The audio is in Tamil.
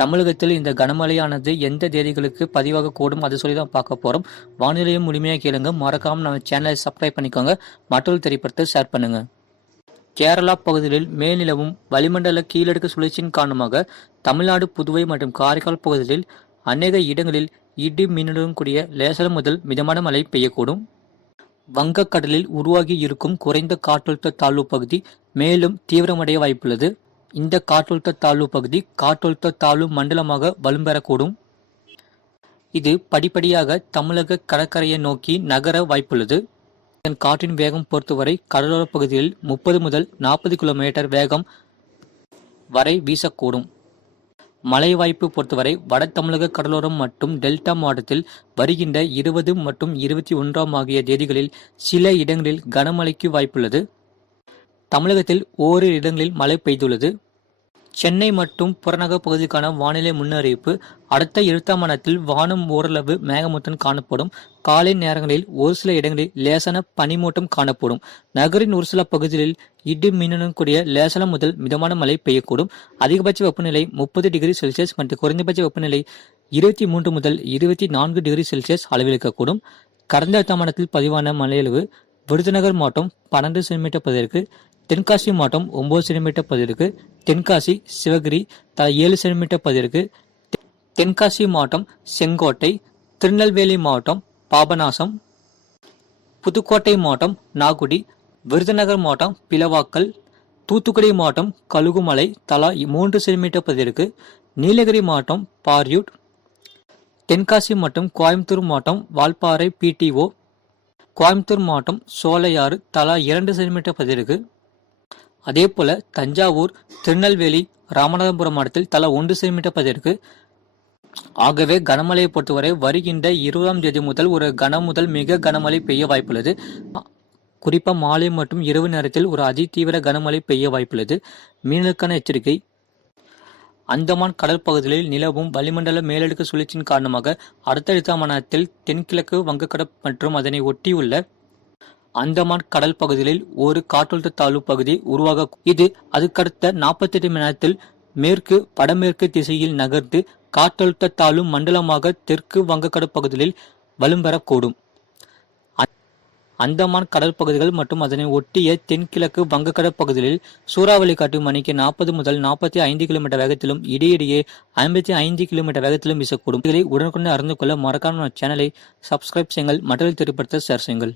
தமிழகத்தில் இந்த கனமழையானது எந்த தேதிகளுக்கு பதிவாகக்கூடும் அதை சொல்லி தான் பார்க்க போகிறோம். வானிலையும் முழுமையாக கேளுங்க. மறக்காமல் நம்ம சேனலை சப்ஸ்கிரைப் பண்ணிக்கோங்க. மற்றொரு திரைப்படத்தை ஷேர் பண்ணுங்க. கேரளா பகுதிகளில் மேல்நிலவும் வளிமண்டல கீழடுக்கு சுழற்சியின் காரணமாக தமிழ்நாடு, புதுவை மற்றும் காரைக்கால் பகுதிகளில் அநேக இடங்களில் இடி மின்னலுடன் கூடிய லேசான முதல் மிதமான மழை பெய்யக்கூடும். வங்கக்கடலில் உருவாகி இருக்கும் குறைந்த காற்றழுத்த தாழ்வு பகுதி மேலும் தீவிரமடைய வாய்ப்புள்ளது. இந்த காற்றழுத்த தாழ்வு பகுதி காற்றழுத்த தாழ்வு மண்டலமாக வலுப்பெறக்கூடும். இது படிப்படியாக தமிழக கடற்கரையை நோக்கி நகர வாய்ப்புள்ளது. இதன் காற்றின் வேகம் பொறுத்தவரை கடலோர பகுதியில் 30 முதல் 40 கிலோமீட்டர் வேகம் வரை வீசக்கூடும். மழை வாய்ப்பு பொறுத்தவரை வட தமிழக கடலோரம் மற்றும் டெல்டா மாவட்டத்தில் வருகின்ற 20 மற்றும் 21 ஆகிய தேதிகளில் சில இடங்களில் கனமழைக்கு வாய்ப்புள்ளது. தமிழகத்தில் ஓரிரு இடங்களில் மழை பெய்துள்ளது. சென்னை மற்றும் புறநகர் பகுதிக்கான வானிலை முன்னறிவிப்பு. அடுத்த 7 மணத்தில் வானம் ஓரளவு மேகமூட்டம் காணப்படும். காலை நேரங்களில் ஒரு சில இடங்களில் லேசான பனிமூட்டம் காணப்படும். நகரின் ஒரு சில பகுதிகளில் இடி மின்னுடன் கூடிய லேசான முதல் மிதமான மழை பெய்யக்கூடும். அதிகபட்ச வெப்பநிலை 30 டிகிரி செல்சியஸ் மற்றும் குறைந்தபட்ச வெப்பநிலை 23 முதல் 24 டிகிரி செல்சியஸ் அளவிருக்கக்கூடும். கடந்த 8 மணத்தில் பதிவான மழையளவு விருதுநகர் மாவட்டம் 12 சென்டிமீட்டர் பதிவிற்கு, தென்காசி மாவட்டம் 9 சென்டிமீட்டர் பதிவிற்கு, தென்காசி, சிவகிரி தலா 7 சென்டிமீட்டர் பதிவிற்கு, தென்காசி மாவட்டம் செங்கோட்டை, திருநெல்வேலி மாவட்டம் பாபநாசம், புதுக்கோட்டை மாவட்டம் நாகுடி, விருதுநகர் மாவட்டம் பிளவாக்கல், தூத்துக்குடி மாவட்டம் கழுகுமலை தலா 3 சென்டிமீட்டர் பதிவிற்கு, நீலகிரி மாவட்டம் பாரியூட், தென்காசி மற்றும் கோயம்புத்தூர் மாவட்டம் வால்பாறை பிடிஓ, கோயம்புத்தூர் மாவட்டம் சோலையாறு தலா 2 சென்டிமீட்டர் பதிவிற்கு, அதேபோல தஞ்சாவூர், திருநெல்வேலி, ராமநாதபுரம் மாவட்டத்தில் தலா 1 சென்டிமீட்டர் பதிவிற்கு. ஆகவே கனமழையை பொறுத்தவரை வருகின்ற 20ஆம் தேதி முதல் ஒரு முதல் மிக கனமழை பெய்ய வாய்ப்புள்ளது. குறிப்பாக மாலை மற்றும் இரவு நேரத்தில் ஒரு அதிதீவிர கனமழை பெய்ய வாய்ப்புள்ளது. மீனலுக்கான எச்சரிக்கை. அந்தமான் கடல் பகுதிகளில் நிலவும் வளிமண்டல மேலடுக்கு சுழற்சியின் காரணமாக அடுத்த 8ஆம் மணத்தில் தென்கிழக்கு வங்கக்கடல் மற்றும் அதனை ஒட்டியுள்ள அந்தமான் கடல் பகுதிகளில் ஒரு காற்றழுத்த தாழ்வு பகுதி உருவாக இது அதுக்கடுத்த 48 மணி நேரத்தில் மேற்கு வடமேற்கு திசையில் நகர்ந்து காற்றழுத்த தாழ்வு மண்டலமாக தெற்கு வங்கக்கடல் பகுதிகளில் வலுப்பெறக்கூடும். அந்தமான் கடல் பகுதிகள் மற்றும் அதனை ஒட்டிய தென்கிழக்கு வங்கக்கடல் பகுதிகளில் சூறாவளி காற்று மணிக்கு 40 முதல் 45 கிலோமீட்டர் வேகத்திலும் இடையிடையே 55 கிலோமீட்டர் வேகத்திலும் வீசக்கூடும். இதை உடனுக்குடன் அறிந்து கொள்ள மறக்காம சேனலை சப்ஸ்கிரைப் செய்யுங்கள். மற்றொரு திரைப்படத்தை ஷேர் செய்யுங்கள்.